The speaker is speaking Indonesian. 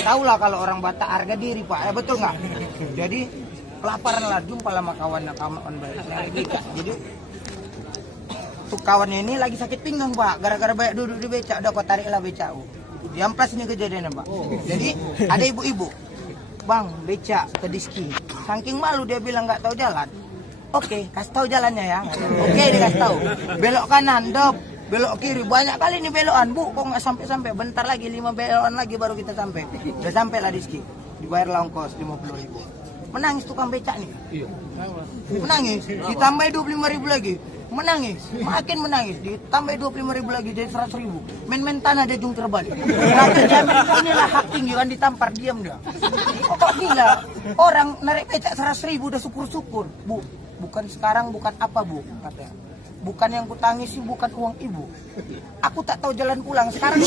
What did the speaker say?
tahulah kalau orang Batak harga diri Pak, betul nggak? Jadi kelaparan lah, jumpa sama kawan baiknya lagi. Jadi tuh kawannya ini lagi sakit pinggang Pak, gara-gara banyak duduk di becak, udah kau tariklah becak. Yang plus ini kejadiannya Pak. Jadi ada ibu-ibu, Bang becak ke diski, saking malu dia bilang nggak tahu jalan. Oke, kasih tahu jalannya ya. Oke, dia kasih tahu. Belok kanan, dop. Belok kiri, banyak kali nih belokan. Bu, kok nggak sampai-sampai? Bentar lagi, 5 belokan lagi baru kita sampai. Udah sampai lah diski. Dibayar ongkos 50.000. Menangis tukang becak nih. Menangis. Ditambah 25.000 lagi. Menangis. Makin menangis. Ditambah 25.000 lagi jadi 100.000. Main-main tanah dia jung terbalik. Terakhir diambil, inilah hak tinggi kan ditampar, diam dia. Kok gila? Orang narik becak 100.000 udah syukur-syukur. Bu, bukan sekarang, bukan apa Bu, katanya. Bukan yang kutangisi, bukan uang ibu. Aku tak tahu jalan pulang sekarang.